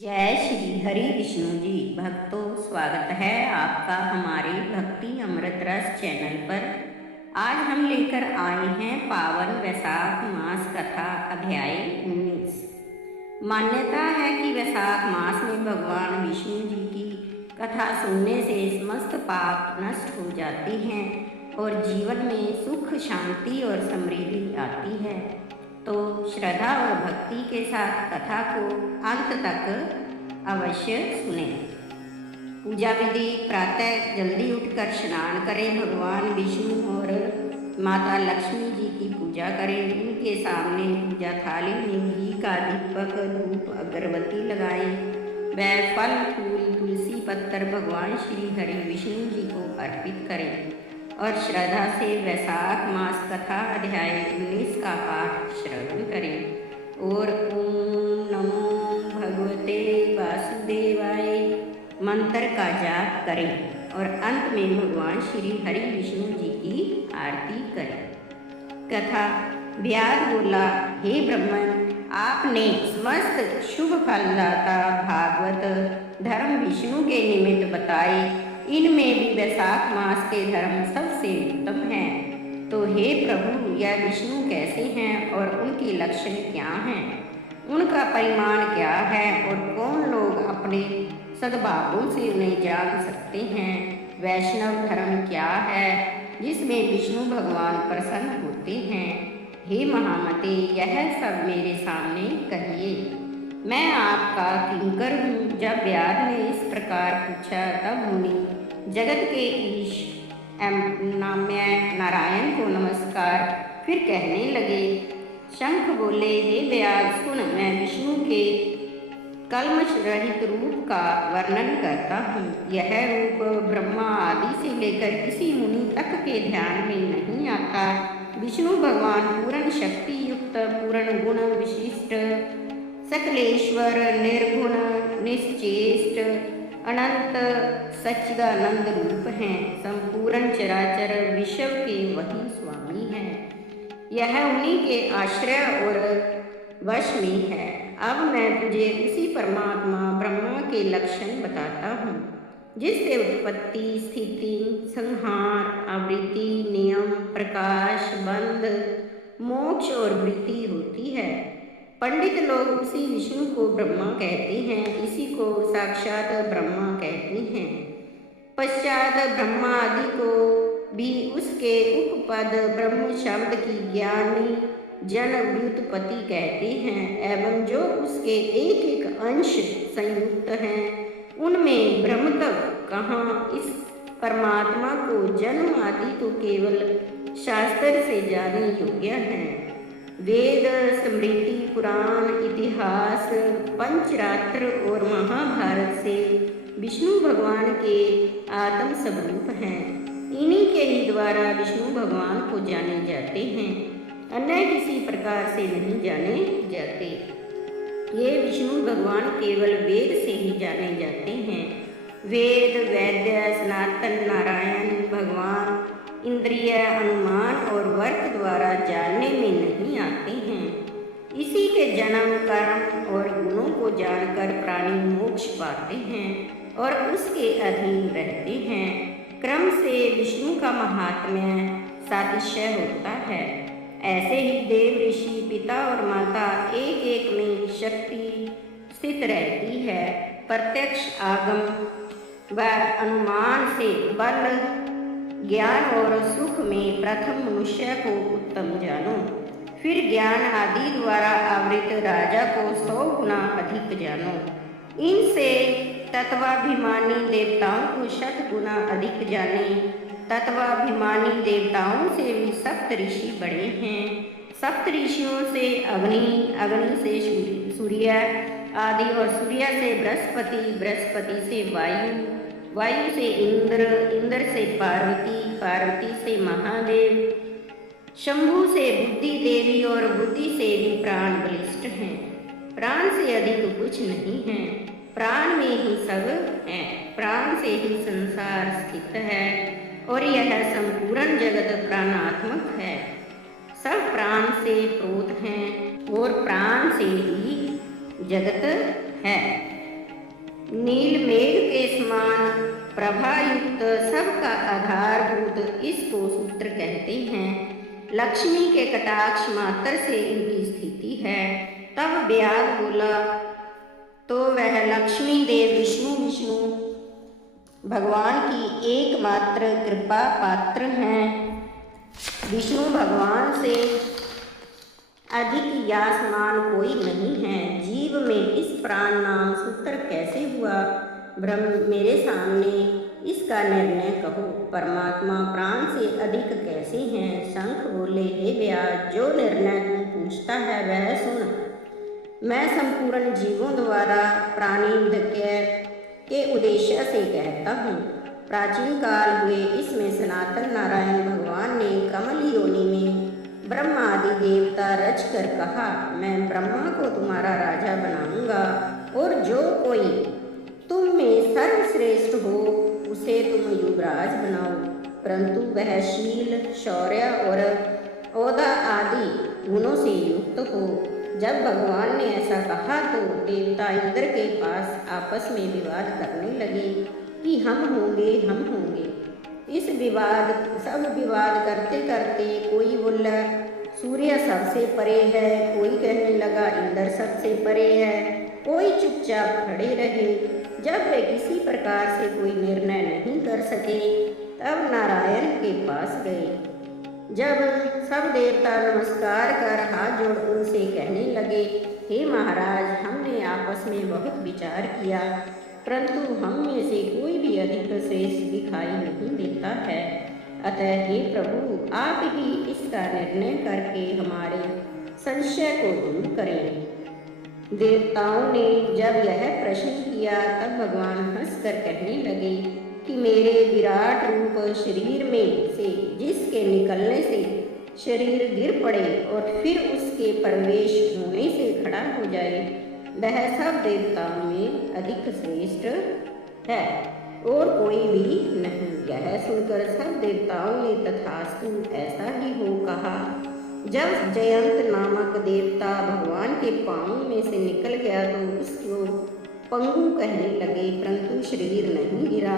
जय श्री हरि विष्णु जी। भक्तों, स्वागत है आपका हमारे भक्ति अमृत रस चैनल पर। आज हम लेकर आए हैं पावन वैशाख मास कथा अध्याय 19। मान्यता है कि वैशाख मास में भगवान विष्णु जी की कथा सुनने से समस्त पाप नष्ट हो जाते हैं और जीवन में सुख, शांति और समृद्धि आती है। तो श्रद्धा और भक्ति के साथ कथा को अंत तक अवश्य सुने। पूजा विधि: प्रातः जल्दी उठकर स्नान करें, भगवान विष्णु और माता लक्ष्मी जी की पूजा करें। उनके सामने पूजा थाली में घी का दीपक, धूप, अगरबत्ती लगाएं। वह फल, फूल, तुलसी पत्तर भगवान श्री हरि विष्णु जी को अर्पित करें और श्रद्धा से वैशाख मास कथा अध्याय 19 का पाठ श्रवण करें और ओम नमो भगवते वासुदेवाय मंत्र का जाप करें और अंत में भगवान श्री हरि विष्णु जी की आरती करें। कथा: व्यास बोला, हे ब्रह्मन, आपने समस्त शुभ फलदाता भागवत धर्म विष्णु के निमित्त बताए। इनमें भी वैशाख मास के धर्म सबसे उत्तम हैं। तो हे प्रभु, यह विष्णु कैसे हैं और उनके लक्षण क्या हैं? उनका परिमाण क्या है और कौन लोग अपने सद्भावों से उन्हें जान सकते हैं? वैष्णव धर्म क्या है जिसमें विष्णु भगवान प्रसन्न होते हैं? हे महामते, यह सब मेरे सामने कहिए। मैं आपका किंकर हूँ। जब व्यास ने इस प्रकार पूछा तब मुनि जगत के ईश नाम्य नारायण को नमस्कार फिर कहने लगे। शंख बोले, हे व्यास सुन, मैं विष्णु के कल्मष रहित रूप का वर्णन करता हूँ। यह रूप ब्रह्मा आदि से लेकर किसी मुनि तक के ध्यान में नहीं आता। विष्णु भगवान पूर्ण शक्ति युक्त, पूर्ण गुण विशिष्ट, सकलेश्वर, निर्गुण, निश्चेष्ट, अनंत सच्चिदानंद रूप हैं। संपूर्ण चराचर विश्व के वही स्वामी हैं। यह उन्हीं के आश्रय और वश में है। अब मैं तुझे उसी परमात्मा ब्रह्मा के लक्षण बताता हूँ जिससे उत्पत्ति, स्थिति, संहार, आवृत्ति, नियम, प्रकाश, बंध, मोक्ष और वृत्ति होती है। पंडित लोग उसी विष्णु को ब्रह्मा कहते हैं, इसी को साक्षात ब्रह्मा कहते हैं। पश्चात ब्रह्मा आदि को भी उसके उपपद ब्रह्म शब्द की ज्ञानी जन व्युत्पत्ति कहते हैं एवं जो उसके एक एक अंश संयुक्त हैं उनमें ब्रह्म तक कहाँ। इस परमात्मा को जन्म आदि तो केवल शास्त्र से जाने योग्य हैं। वेद, स्मृति, पुराण, इतिहास, पंचरात्र और महाभारत से विष्णु भगवान के आत्म स्वरूप हैं। इन्हीं के ही द्वारा विष्णु भगवान को जाने जाते हैं, अन्य किसी प्रकार से नहीं जाने जाते। ये विष्णु भगवान केवल वेद से ही जाने जाते हैं। वेद, वैद्य, सनातन नारायण भगवान इंद्रिय, अनुमान और वर्क द्वारा जानने में नहीं आते हैं। इसी के जन्म, कर्म और गुणों को जानकर प्राणी मोक्ष पाते हैं और उसके अधीन रहते हैं। क्रम से विष्णु का महात्म्य सातिशय होता है। ऐसे ही देव, ऋषि, पिता और माता एक एक में शक्ति स्थित रहती है। प्रत्यक्ष आगम व अनुमान से बल, ज्ञान और सुख में प्रथम मनुष्य को उत्तम जानो, फिर ज्ञान आदि द्वारा आवृत राजा को 100 गुना अधिक जानो। इनसे तत्वाभिमानी देवताओं को 100 गुना अधिक जाने। तत्वाभिमानी देवताओं से भी सप्त ऋषि बड़े हैं। सप्त ऋषियों से अग्नि, अग्नि से सूर्य आदि और सूर्य से बृहस्पति, बृहस्पति से वायु, वायु से इंद्र, इंद्र से पार्वती, पार्वती से महादेव, शंभु से बुद्धि देवी और बुद्धि से भी प्राण बलिष्ठ हैं। प्राण से अधिक कुछ नहीं है, प्राण में ही सब है। प्राण से ही संसार स्थित है और यह संपूर्ण जगत प्राणात्मक है। सब प्राण से प्रोत हैं और प्राण से ही जगत है। नील मेघ के समान प्रभायुक्त सबका आधारभूत इसको सूत्र कहते हैं। लक्ष्मी के कटाक्ष मात्र से इनकी स्थिति है। तब व्यास बोला तो वह लक्ष्मी देव विष्णु भगवान की एकमात्र कृपा पात्र हैं। विष्णु भगवान से अधिक या समान कोई नहीं है। जीव में इस प्राण नाम सूत्र कैसे हुआ? ब्रह्म मेरे सामने इसका निर्णय कहो। परमात्मा प्राण से अधिक कैसे हैं? शंख बोले, हे व्यास, जो निर्णय तू पूछता है वह सुन। मैं संपूर्ण जीवों द्वारा प्राणिध्य के उद्देश्य से कहता हूँ। प्राचीन काल हुए इसमें सनातन नारायण भगवान ने कमल योनि में ब्रह्मा आदि देवता रच कर कहा, मैं ब्रह्मा को तुम्हारा राजा बनाऊंगा और जो कोई तुम में सर्वश्रेष्ठ हो उसे तुम युवराज बनाओ। परंतु वह शील, शौर्य और औदा आदि गुणों से युक्त हो। जब भगवान ने ऐसा कहा तो देवता इंद्र के पास आपस में विवाद करने लगे कि हम होंगे। इस सब विवाद करते करते कोई बोला सूर्य सबसे परे है, कोई कहने लगा इंद्र सबसे परे है, कोई चुपचाप खड़े रहे। जब वे किसी प्रकार से कोई निर्णय नहीं कर सके तब नारायण के पास गए। जब सब देवता नमस्कार कर हाथ जोड़ उनसे कहने लगे, हे महाराज, हमने आपस में बहुत विचार किया, परंतु हम में से कोई भी अधिक श्रेष्ठ दिखाई नहीं देता है। अतः हे प्रभु, आप ही इसका निर्णय करके हमारे संशय को दूर करें। देवताओं ने जब यह प्रश्न किया तब भगवान हंसकर कहने लगे कि मेरे विराट रूप शरीर में से जिसके निकलने से शरीर गिर पड़े और फिर उसके प्रवेश होने से खड़ा हो जाए, वह सब देवताओं में अधिक श्रेष्ठ है और कोई भी नहीं। यह सुनकर सब देवताओं ने तथास्तु ऐसा ही हो कहा। जब जयंत नामक देवता भगवान के पाँव में से निकल गया तो उसको पंगु कहने लगे, परंतु शरीर नहीं गिरा।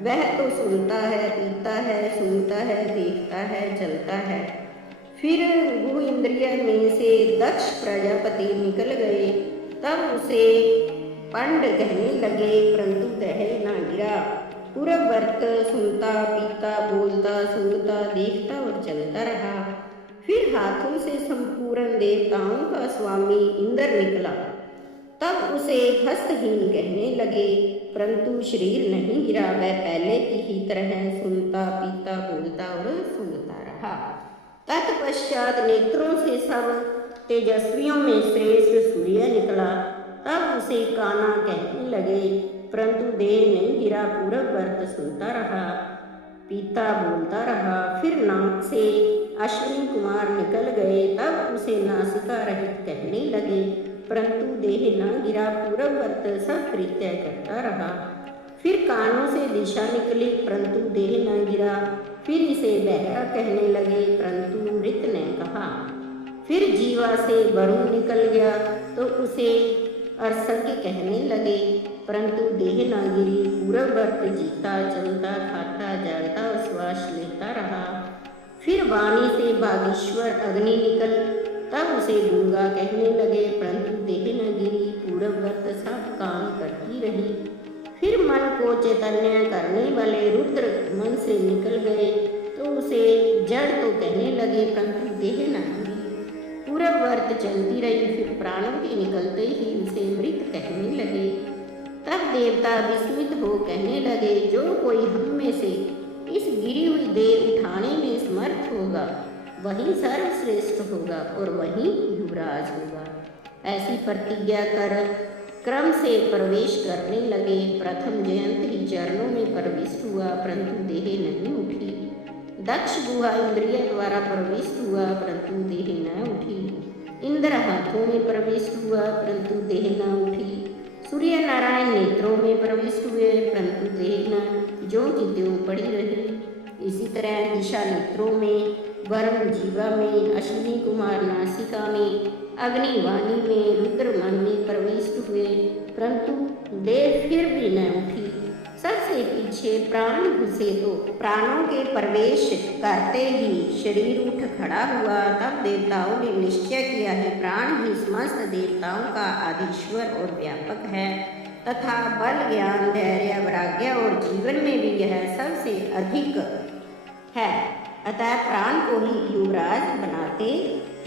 वह तो सुनता है, पीता है, सूंघता है, देखता है, चलता है। फिर वो इंद्रिय में से दक्ष प्रजापति निकल गए। तब उसे पंड कहने लगे, परंतु वह ना गिरा। पूरा वर्त सुनता, पीता, बोलता, सूंघता, देखता और चलता रहा। फिर हाथों से संपूर्ण देवताओं का स्वामी इंद्र निकला। तब उसे हस्तहीन कहने लगे, परंतु शरीर नहीं गिरा। वह पहले की ही तरह सुनता, पीता, बोलता और सूंघता रहा। तत्पश्चात नेत्रों से सब तेजस्वियों में श्रेष्ठ सूर्य निकला। तब उसे काना कहने लगे, परंतु देह नहीं गिरा। पूरब वर्त सुनता रहा, पीता, बोलता रहा। फिर नाक से अश्विनी कुमार निकल गए। तब उसे नासिका रहित कहने लगे, परंतु देह न गिरा। पूरब वर्त सब कृत्य करता रहा। फिर कानों से दिशा निकली, परंतु देह न गिरा। फिर इसे बहरा कहने लगे, परंतु मृत ने कहा। फिर जीवा से वरुण निकल गया तो उसे अर्सज्ञ कहने लगे, परंतु देह न गिरी। पूरब वर्त जीता, चलता, खाता, जागता और श्वास लेता रहा। फिर वाणी से बागेश्वर अग्नि निकल, तब उसे गूंगा कहने लगे, परंतु देह न गिरी। पूरब वर्त सब काम करती रही। फिर मन को चैतन्य करने वाले रुद्र मन से निकल गए तो उसे जड़ तो कहने लगे, परंतु देह न गिरी। पूरब वर्त चलती रही। फिर प्राणों के निकलते ही उसे मृत कहने लगे। तब देवता विस्मित हो कहने लगे, जो कोई हम में से इस गिरी हुई देह उठाने में समर्थ होगा वही सर्वश्रेष्ठ होगा और वही युवराज होगा। ऐसी प्रतिज्ञा कर क्रम से प्रवेश करने लगे। प्रथम जयंत ही चरणों में प्रविष्ट हुआ, परंतु देह नहीं उठी। दक्ष गुहा इंद्रिय द्वारा प्रविष्ट हुआ, परंतु देह न उठी। इंद्र हाथों में प्रविष्ट हुआ, परंतु देह न उठी। सूर्य नारायण नेत्रों में प्रविष्ट हुए, परंतु देह न ज्यों की त्यों पड़ी रही। इसी तरह दिशा नेत्रों में, वरुण जीवा में, अश्विनी कुमार नासिका में, अग्नि वाणी में, रुद्र मन में प्रविष्ट हुए, परंतु देव फिर भी न उठी। सबसे पीछे प्राण घुसे तो प्राणों के प्रवेश करते ही शरीर उठ खड़ा हुआ। तब देवताओं ने निश्चय किया है, प्राण ही समस्त देवताओं का आदिश्वर और व्यापक है तथा बल, ज्ञान, धैर्य, वैराग्य और जीवन में भी यह सबसे अधिक है। अतः प्राण को ही युवराज बनाते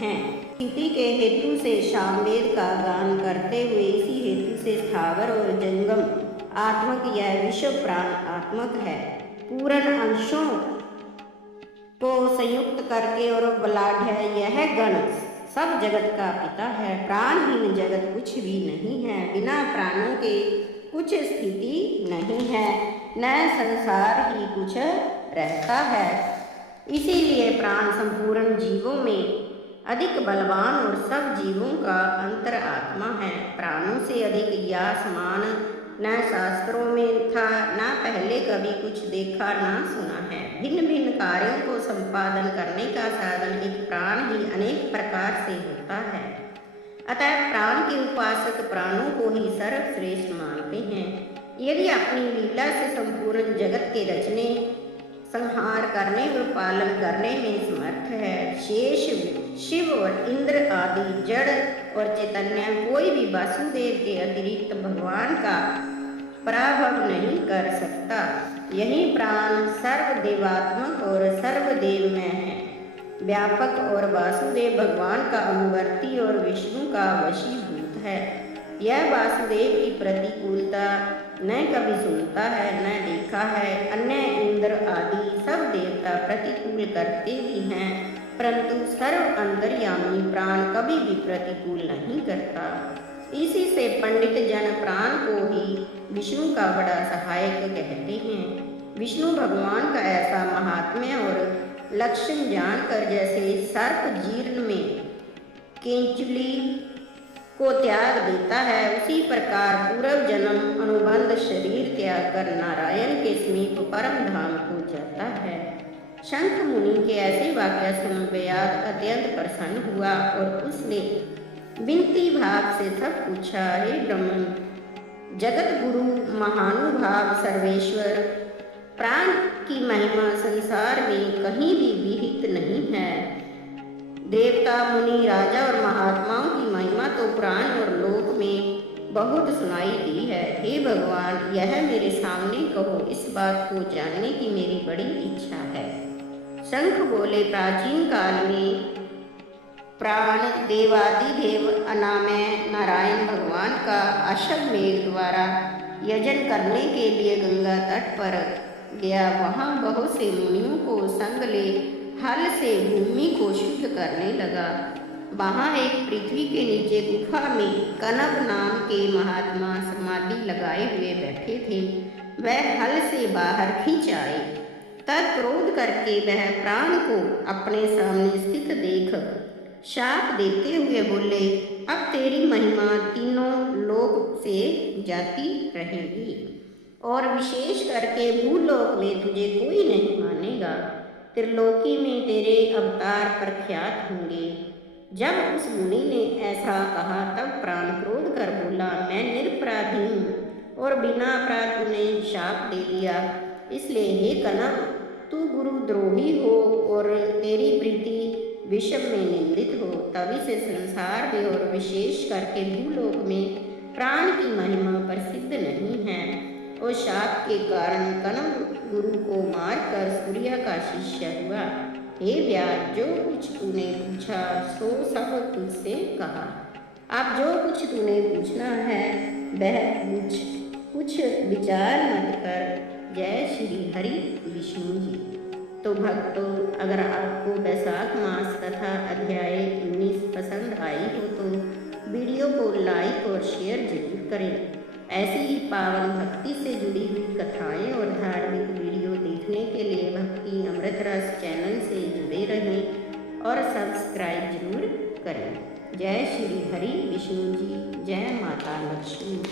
हैं। स्थिति के हेतु से सामवेद का गान करते हुए इसी हेतु से स्थावर और जंगम आत्मक यह विश्व प्राण आत्मक है। पूर्ण अंशों को संयुक्त करके और बलाढ़ यह गण सब जगत का पिता है। प्राणहीन जगत कुछ भी नहीं है। बिना प्राणों के कुछ स्थिति नहीं है, न संसार ही कुछ रहता है। इसीलिए प्राण संपूर्ण जीवों में अधिक बलवान और सब जीवों का अंतर आत्मा है। प्राणों से अधिक या समान न शास्त्रों में था, न पहले कभी कुछ देखा न सुना है। भिन्न भिन्न कार्यों को संपादन करने का साधन एक प्राण ही अनेक प्रकार से होता है। अतः प्राण के उपासक प्राणों को ही सर्वश्रेष्ठ मानते हैं। यदि अपनी लीला से संपूर्ण जगत के रचने, संहार करने और पालन करने में समर्थ है, शेष शिव और इंद्र आदि जड़ और चैतन्य कोई भी वासुदेव के अतिरिक्त भगवान का पराभव नहीं कर सकता। यही प्राण सर्वदेवात्मक और सर्वदेवमय है, व्यापक और वासुदेव भगवान का अनुवर्ती और विष्णु का वशीभूत है। यह वासुदेव की प्रतिकूलता न कभी सुनता है न देखा है। अन्य इंद्र आदि सब देवता प्रतिकूल करते भी हैं, परंतु सर्व अंतर्यामी प्राण कभी भी प्रतिकूल नहीं करता। इसी से पंडित जन प्राण को ही विष्णु का बड़ा सहायक कहते हैं। विष्णु भगवान का ऐसा महात्म्य और लक्षण जानकर जैसे सर्प जीर्ण में केंचुली को त्याग देता है, उसी प्रकार पूर्व जन्म अनुबंध शरीर त्याग कर नारायण के समीप परम धाम को जाता है। शंख मुनि के ऐसे वाक्य सुन व्यास अत्यंत प्रसन्न हुआ और उसने विनती भाव से सब पूछा, हे ब्रह्मन, जगत गुरु महानुभाव सर्वेश्वर, प्राण की महिमा संसार में कहीं भी विहित नहीं है। देवता, मुनि, राजा और महात्माओं की महिमा तो पुराण और लोक में बहुत सुनाई दी है। हे भगवान, यह मेरे सामने कहो, इस बात को जानने की मेरी बड़ी इच्छा है। शंख बोले, प्राचीन काल में प्राण देवादिदेव अनामय नारायण भगवान का अश्वमेध द्वारा यजन करने के लिए गंगा तट पर गया। वहाँ बहुत से मुनियों को संग ले हल से भूमि को शुद्ध करने लगा। वहाँ एक पृथ्वी के नीचे गुफा में कनब नाम के महात्मा समाधि लगाए हुए बैठे थे। वह हल से बाहर खींच आए। तब क्रोध करके वह प्राण को अपने सामने स्थित देख शाप देते हुए बोले, अब तेरी महिमा तीनों लोक से जाती रहेगी और विशेष करके भूलोक में तुझे कोई नहीं मानेगा। त्रिलोकी में तेरे अवतार प्रख्यात होंगे। जब उस मुनि ने ऐसा कहा तब प्राण क्रोध कर बोला, मैं निरपराधी हूँ और बिना अपराध तूने शाप दे दिया, इसलिए हे कनक, तू गुरुद्रोही हो और तेरी प्रीति विश्व में निंदित हो। तभी से संसार में और विशेष करके भूलोक में प्राण की महिमा प्रसिद्ध नहीं है और शाप के कारण कनक गुरु को मारकर सूर्य का शिष्य हुआ। हे व्यास, जो कुछ तूने पूछा सो सब तुझसे कहा। अब जो कुछ तूने पूछना है वह पूछ, कुछ विचार मत कर। जय श्री हरि विष्णु जी। तो भक्तों, अगर आपको वैशाख मास कथा अध्याय 19 पसंद आई हो तो वीडियो को लाइक और शेयर जरूर करें। ऐसी ही पावन भक्ति से जुड़ी हुई कथाएं और धार्मिक वीडियो देखने के लिए भक्ति अमृत रस चैनल से जुड़े रहें और सब्सक्राइब जरूर करें। जय श्री हरि विष्णु जी। जय माता लक्ष्मी।